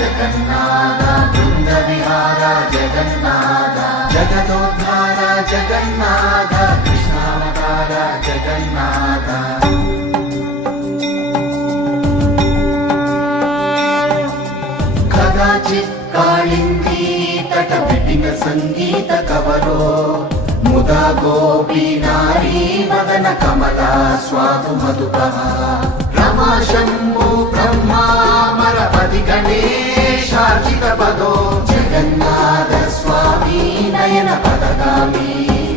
జగన్నాథ బృంద విహార జగన్నాథ జగదోద్ధార జగన్నాథ కృష్ణావతార జగన్నాథ కదాచిత్ కాళిందీ తట విపిన సంగీత కవరో ముదా గోపీ నారీ వదన కమలా స్వాదు మధుపః రమా శంభో బ్రహ్మామరపతి గణేశార్చిత పదో జగన్నాథ స్వామి నయన పదగామి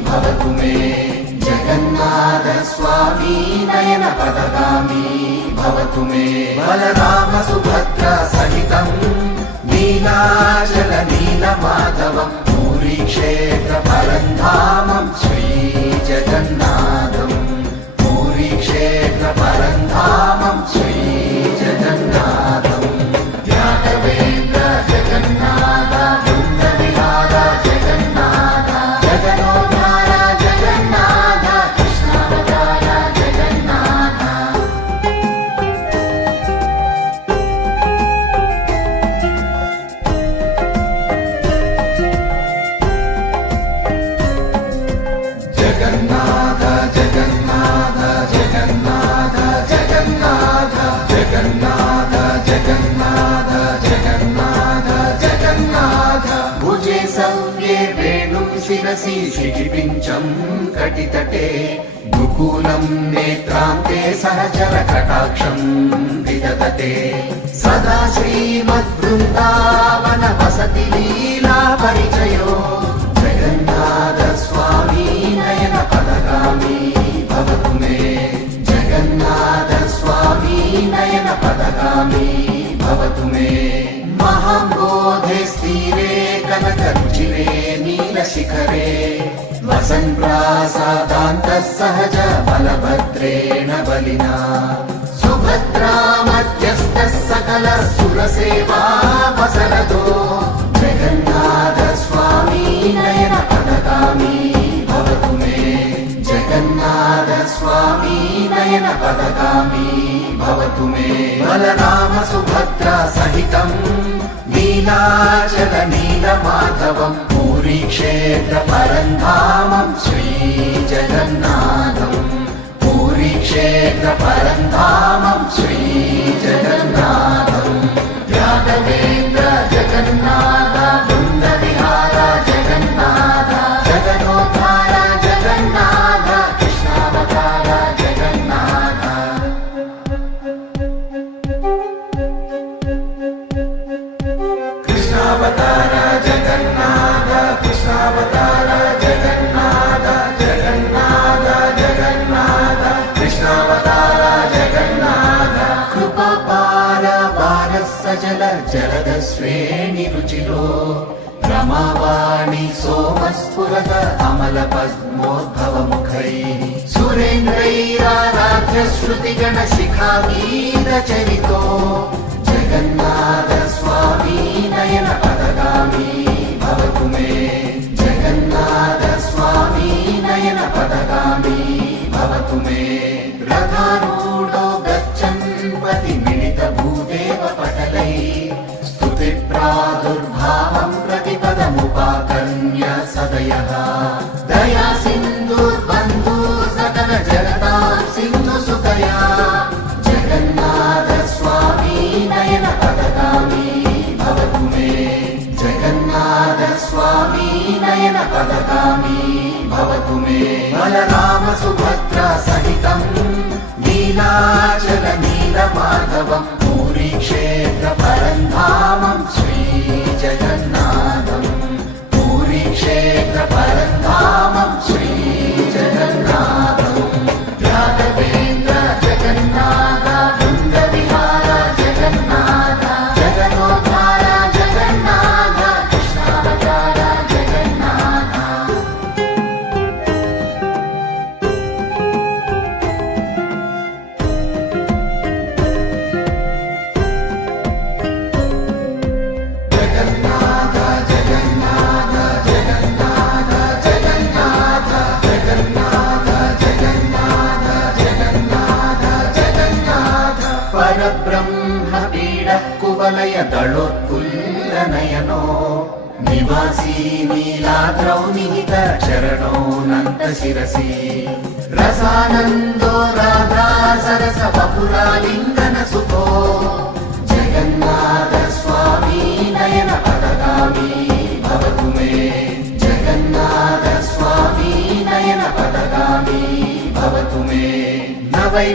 భవతు మే జగన్నాథ స్వామి నయన పదగామి భవతు మే బలరామ సుభద్ర సహితం నీలాచల నీలమాధవం పూరీ క్షేత్ర పరంధామం శ్రీ జగన్నాథం పూరీ క్షేత్ర పరంధామం శ్రీ జగన్నాథం యాదవేంద్ర జగన్నాథ బృంద విహార జగన్నాథ జగదోద్ధార జగన్నాథ కృష్ణావతార జగన్నాథ జగన్నాథ జగన్నాథ జగన్నాథ జగన్నాథ జగన్నాథ జగన్నాథ జగన్నాథ జగన్నాథ భుజే సవ్యే వేణుం శిరసి శిఖిపించం కటితటే దుకూలం నేత్రాంతే సహచర కటాక్షం విదదతే సదా శ్రీమద్బృందావన వసతి లీలా పరిచయో జగన్నాథ స్వామి నయన పదగామి భవతు మే జగన్నాథ స్వామి నయన పదగామి భవతు మే మహాంబోధే స్థిరే కనక రుచిరే నీల శిఖరే వసన్ ప్రాసాదాంత సహజ బలభద్రేణ బలినా సుభద్రా మధ్యస్థ సకల సురసేవా వసరదో జగన్నాథ స్వామి నయన పదగామి భవతు మే జగన్నాథ స్వామి నయన పదగామి భవతు మే బలరామ సుభద్ర సహితం నీలాచల నీలమాధవం పూరీ క్షేత్ర పరంధామం శ్రీ జగన్నాథం పూరీ క్షేత్ర పరంధామం శ్రీ జగన్నాథం యాదవేంద్ర జగన్నాథ బృంద విహార జగన్నాథ జగదోద్ధార జగన్నాథ కృష్ణావతార జగన్నాథ కృష్ణావతార జగన్నాథ కృష్ణావతార జగన్నాథ జగన్నాథ జగన్నాథ కృష్ణావతార జగన్నాథ కృపాపార వారసజల జలద శ్రేణి రుచిలో రమావాణి సోమస్ఫురద అమల పద్మోద్భవ ముఖై సురేంద్రైరారాధ్య శృతిగణ శిఖాగీత చరితో జగన్నాథ స్వామి నయన పదగామి భవతు మే జగన్నాథ స్వామి నయన పదగామి భవతు మే రథారూఢో గచ్చన్ పతి మిళిత భూదేవ పటలై స్తుతి ప్రాదుర్భావం ప్రతిపదముపాకర్ణ్య సదయః దయా సింధుర్బంధు సకల జగతాం సింధు సుతయా జగన్నాథ స్వామి నయన పదగామి భవతు మే జగన్నాథ స్వామి నయన పదగామి భవతు మే బలరామ సుభద్ర సహితం నీలాచల నీలమాధవం పూరీ క్షేత్ర పరంధామం శ్రీ జగన్నాథం పూరీ క్షేత్ర పరంధామం శ్రీ జగన్నాథం యాదవేంద్ర జగన్నాథ బృంద విహార జగన్నాథ జగదోద్ధార జగన్నాథ కృష్ణావతార జగన్నాథ वलय दलोत्फुल्लनयनो निवासी नीलाद्रौ निहित चरणोऽनन्त शिरसि रसानन्दो राधा सरस वपुरालिङ्गन सुतो जगन्नाथ स्वामी नयन पदगामी भवतु मे जगन्नाथ स्वामी नयन पदगामी भवतु मे न वै